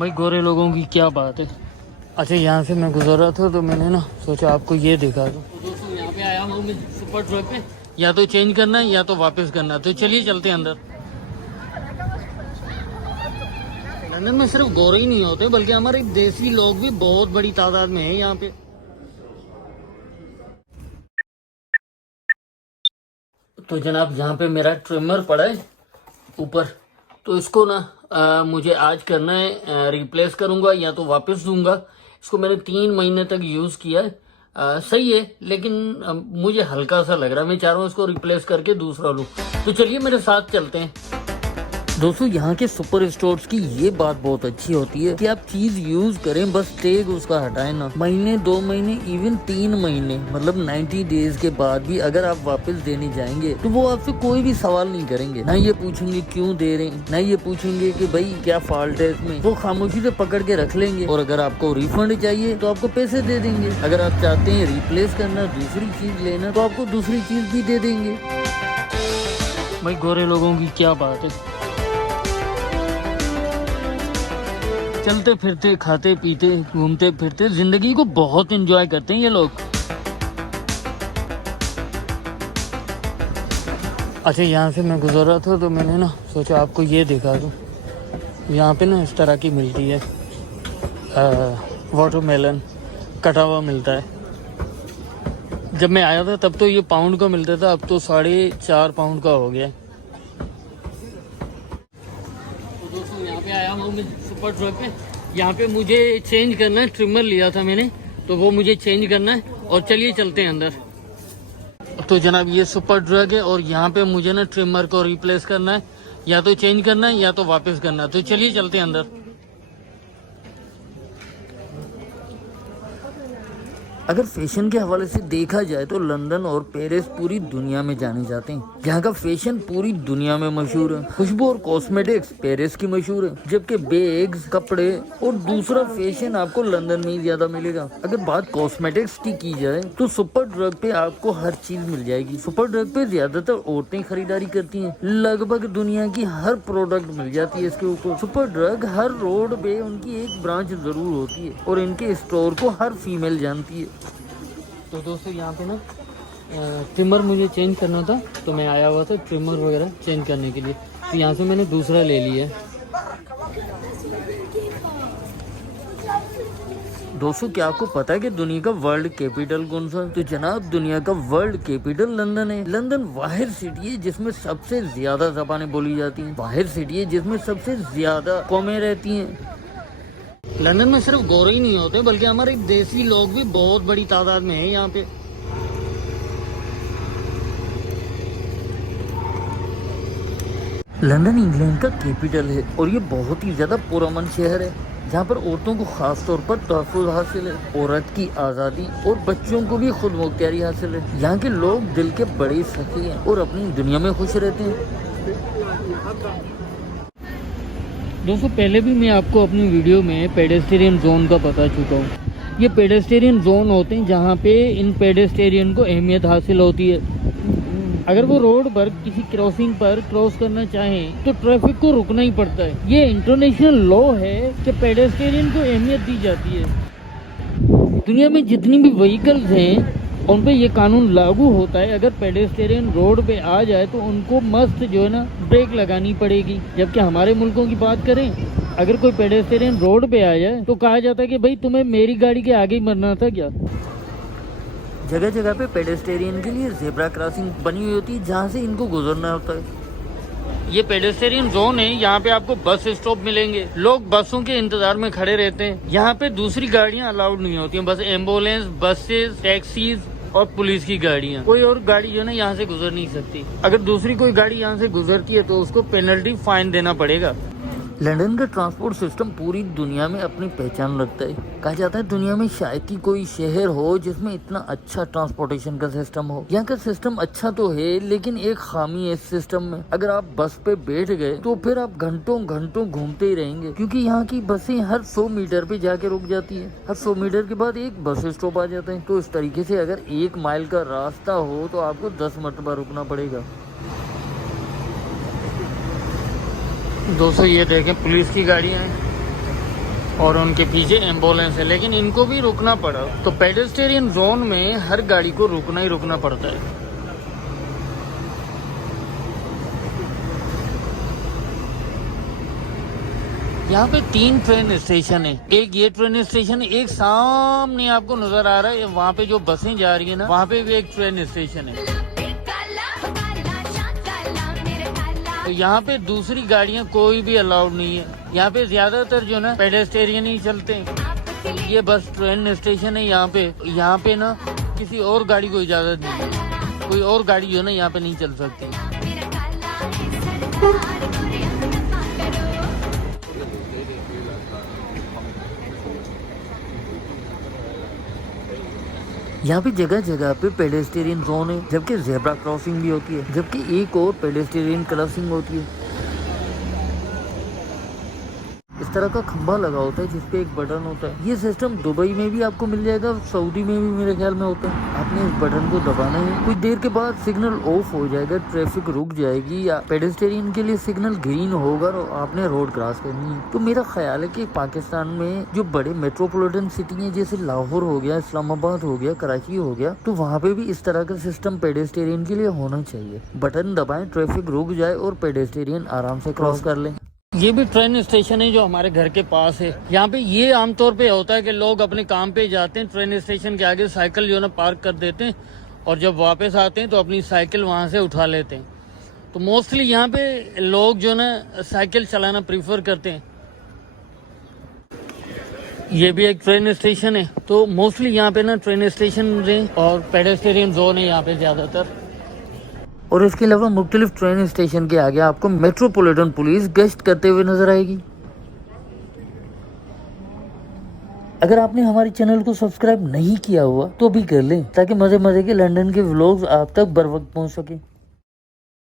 भाई गोरे लोगों की क्या बात है। अच्छा, यहाँ से मैं गुजर रहा था तो मैंने ना सोचा आपको ये दिखा दूं। तो दोस्तों यहाँ पे आया हूँ मैं सुपर ट्रक पे, या तो चेंज करना है या तो वापस करना है। तो चलिए चलते हैं अंदर। लंदन में सिर्फ गोरे ही नहीं होते बल्कि हमारे देसी लोग भी बहुत बड़ी तादाद में है यहाँ पे। तो जनाब यहाँ पे मेरा ट्रिमर पड़ा है ऊपर, तो इसको ना मुझे आज करना है, रिप्लेस करूंगा या तो वापस दूंगा। इसको मैंने 3 महीने तक यूज किया है, सही है, लेकिन मुझे हल्का सा लग रहा है। मैं चाह रहा हूँ इसको रिप्लेस करके दूसरा लूँ। तो चलिए मेरे साथ चलते हैं। दोस्तों यहाँ के सुपर स्टोर्स की ये बात बहुत अच्छी होती है कि आप चीज यूज करें, बस टैग उसका हटाएं ना। महीने 2 महीने इवन 3 महीने मतलब 90 डेज के बाद भी अगर आप वापस देने जाएंगे तो वो आपसे कोई भी सवाल नहीं करेंगे। ना ये पूछेंगे क्यों दे रहे हैं, ना ये पूछेंगे कि भाई क्या फॉल्ट है इसमें। वो खामोशी से पकड़ के रख लेंगे और अगर आपको रिफंड चाहिए तो आपको पैसे दे देंगे। अगर आप चाहते हैं रिप्लेस करना, दूसरी चीज लेना, तो आपको दूसरी चीज भी दे देंगे। भाई गोरे लोगों की क्या बात है। चलते फिरते, खाते पीते, घूमते फिरते जिंदगी को बहुत एंजॉय करते हैं ये लोग। अच्छा, यहाँ से मैं गुजर रहा था तो मैंने ना सोचा आपको ये दिखा दूं। यहाँ पे ना इस तरह की मिलती है, वाटरमेलन कटा हुआ मिलता है। जब मैं आया था तब तो ये पाउंड का मिलता था, अब तो 4.5 पाउंड का हो गया। तो दोस्तों यहाँ पे आया हूँ मैं सुपर ट्रक पे। यहाँ पे मुझे चेंज करना है, ट्रिमर लिया था मैंने, तो वो मुझे चेंज करना है। और चलिए चलते हैं अंदर। तो जनाब ये सुपर ट्रक है और यहाँ पे मुझे ना ट्रिमर को रिप्लेस करना है, या तो चेंज करना है या तो वापस करना है। तो चलिए चलते हैं अंदर। अगर फैशन के हवाले से देखा जाए तो लंदन और पेरिस पूरी दुनिया में जाने जाते हैं। यहाँ का फैशन पूरी दुनिया में मशहूर है। खुशबू और कॉस्मेटिक्स पेरिस की मशहूर है, जबकि बैग्स, कपड़े और दूसरा फैशन आपको लंदन में ही ज्यादा मिलेगा। अगर बात कॉस्मेटिक्स की जाए तो सुपर ड्रग पे आपको हर चीज मिल जाएगी। सुपर ड्रग पे ज्यादातर औरतें खरीदारी करती हैं, लगभग दुनिया की हर प्रोडक्ट मिल जाती है इसके ऊपर। सुपर ड्रग हर रोड पे उनकी एक ब्रांच जरूर होती है और इनके स्टोर को हर फीमेल जानती है। तो दोस्तों यहाँ पे ना ट्रिमर मुझे चेंज करना था, तो मैं आया हुआ था ट्रिमर वगैरह चेंज करने के लिए। तो यहाँ से मैंने दूसरा ले लिया है। दोस्तों क्या आपको पता है कि दुनिया का वर्ल्ड कैपिटल कौन सा है? तो जनाब दुनिया का वर्ल्ड कैपिटल लंदन है। लंदन वाहिद सिटी है जिसमें सबसे ज्यादा ज़बानें बोली जाती हैं। वाहिद सिटी है जिसमें सबसे ज्यादा कौमें रहती हैं। लंदन में सिर्फ गोरे ही नहीं होते बल्कि हमारे देसी लोग भी बहुत बड़ी तादाद में है यहाँ पे। लंदन इंग्लैंड का कैपिटल है और ये बहुत ही ज्यादा पुरअमन शहर है, जहाँ पर औरतों को खास तौर पर तहफ़्फ़ुज़ हासिल है। औरत की आज़ादी और बच्चों को भी खुद मुख्तियारी हासिल है। यहाँ के लोग दिल के बड़े सखी हैं और अपनी दुनिया में खुश रहते हैं। दोस्तों पहले भी मैं आपको अपनी वीडियो में पेडेस्टेरियन जोन का बता चुका हूँ। ये पेडेस्टेरियन जोन होते हैं जहाँ पे इन पेडेस्टेरियन को अहमियत हासिल होती है। अगर वो रोड पर किसी क्रॉसिंग पर क्रॉस करना चाहें तो ट्रैफिक को रुकना ही पड़ता है। ये इंटरनेशनल लॉ है कि पेडेस्टेरियन को अहमियत दी जाती है। दुनिया में जितनी भी व्हीकल्स हैं उन पे ये कानून लागू होता है। अगर पेडेस्टेरियन रोड पे आ जाए तो उनको मस्त जो है ना ब्रेक लगानी पड़ेगी। जबकि हमारे मुल्कों की बात करें, अगर कोई पेडेस्टेरियन रोड पे आ जाए तो कहा जाता है कि भाई तुम्हें मेरी गाड़ी के आगे ही मरना था क्या। जगह जगह पे पेडेस्टेरियन के लिए ज़ेब्रा क्रॉसिंग बनी हुई होती है जहाँ से इनको गुजरना होता है। ये पेडेस्टेरियन जोन है, यहाँ पे आपको बस स्टॉप मिलेंगे। लोग बसों के इंतजार में खड़े रहते हैं। यहाँ पे दूसरी गाड़ियाँ अलाउड नहीं होती हैं, बस एम्बुलेंस, बसेस, टैक्सीज और पुलिस की गाड़ियाँ। कोई और गाड़ी जो है ना यहाँ से गुजर नहीं सकती। अगर दूसरी कोई गाड़ी यहाँ से गुजरती है तो उसको पेनल्टी, फाइन देना पड़ेगा। लंदन का ट्रांसपोर्ट सिस्टम पूरी दुनिया में अपनी पहचान रखता है। कहा जाता है दुनिया में शायद ही कोई शहर हो जिसमें इतना अच्छा ट्रांसपोर्टेशन का सिस्टम हो। यहाँ का सिस्टम अच्छा तो है लेकिन एक खामी है इस सिस्टम में। अगर आप बस पे बैठ गए तो फिर आप घंटों घंटों घूमते ही रहेंगे, क्योंकि यहाँ की बसें हर 100 मीटर पे जाके रुक जाती है। हर 100 मीटर के बाद एक बस स्टॉप आ जाता है। तो इस तरीके से अगर 1 माइल का रास्ता हो तो आपको 10 मरतबा रुकना पड़ेगा। दोस्तों ये देखें पुलिस की गाड़ियाँ हैं। और उनके पीछे एम्बुलेंस है, लेकिन इनको भी रुकना पड़ा। तो पेडेस्टेरियन जोन में हर गाड़ी को रुकना ही रुकना पड़ता है। यहाँ पे 3 ट्रेन स्टेशन है। एक ये ट्रेन स्टेशन है, एक सामने आपको नजर आ रहा है वहाँ पे जो बसें जा रही है ना, वहाँ पे भी एक ट्रेन स्टेशन है। तो यहाँ पे दूसरी गाड़ियाँ कोई भी अलाउड नहीं है। यहाँ पे ज्यादातर जो ना पेडेस्टेरियन ही चलते हैं। ये बस ट्रेन स्टेशन है यहाँ पे ना किसी और गाड़ी को इजाजत नहीं है। कोई और गाड़ी जो है ना यहाँ पे नहीं चल सकती। यहाँ पे जगह जगह पे पेडेस्टेरियन जोन है, जबकि जेब्रा क्रॉसिंग भी होती है, जबकि एक और पेडेस्टेरियन क्रॉसिंग होती है। इस तरह का खंभा लगा होता है जिसपे एक बटन होता है। ये सिस्टम दुबई में भी आपको मिल जाएगा, सऊदी में भी मेरे ख्याल में होता है। आपने इस बटन को दबाना है, कुछ देर के बाद सिग्नल ऑफ हो जाएगा, ट्रैफिक रुक जाएगी या पेडेस्टेरियन के लिए सिग्नल ग्रीन होगा और आपने रोड क्रॉस करनी है। तो मेरा ख्याल है कि पाकिस्तान में जो बड़े मेट्रोपॉलिटन सिटी है जैसे लाहौर हो गया, इस्लामाबाद हो गया, कराची हो गया, तो वहाँ पे भी इस तरह का सिस्टम पेडेस्टेरियन के लिए होना चाहिए। बटन दबाएं, ट्रैफिक रुक जाए और पेडेस्टेरियन आराम से क्रॉस कर ले। ये भी ट्रेन स्टेशन है जो हमारे घर के पास है। यहाँ पे ये आमतौर पे होता है कि लोग अपने काम पे जाते हैं, ट्रेन स्टेशन के आगे साइकिल जो है ना पार्क कर देते हैं और जब वापस आते हैं तो अपनी साइकिल वहाँ से उठा लेते हैं। तो मोस्टली यहाँ पे लोग जो ना साइकिल चलाना प्रीफर करते हैं। ये भी एक ट्रेन स्टेशन है। तो मोस्टली यहाँ पे ना ट्रेन स्टेशन है और पेडेस्टेरियन जोन है यहाँ पे ज्यादातर। और इसके अलावा मुख्तलिफ ट्रेन स्टेशन के आगे आपको मेट्रोपॉलिटन पुलिस गश्त करते हुए नजर आएगी। अगर आपने हमारे चैनल को सब्सक्राइब नहीं किया हुआ तो भी कर लें, ताकि मजे मजे के लंदन के व्लॉग्स आप तक बर वक्त पहुंच सके।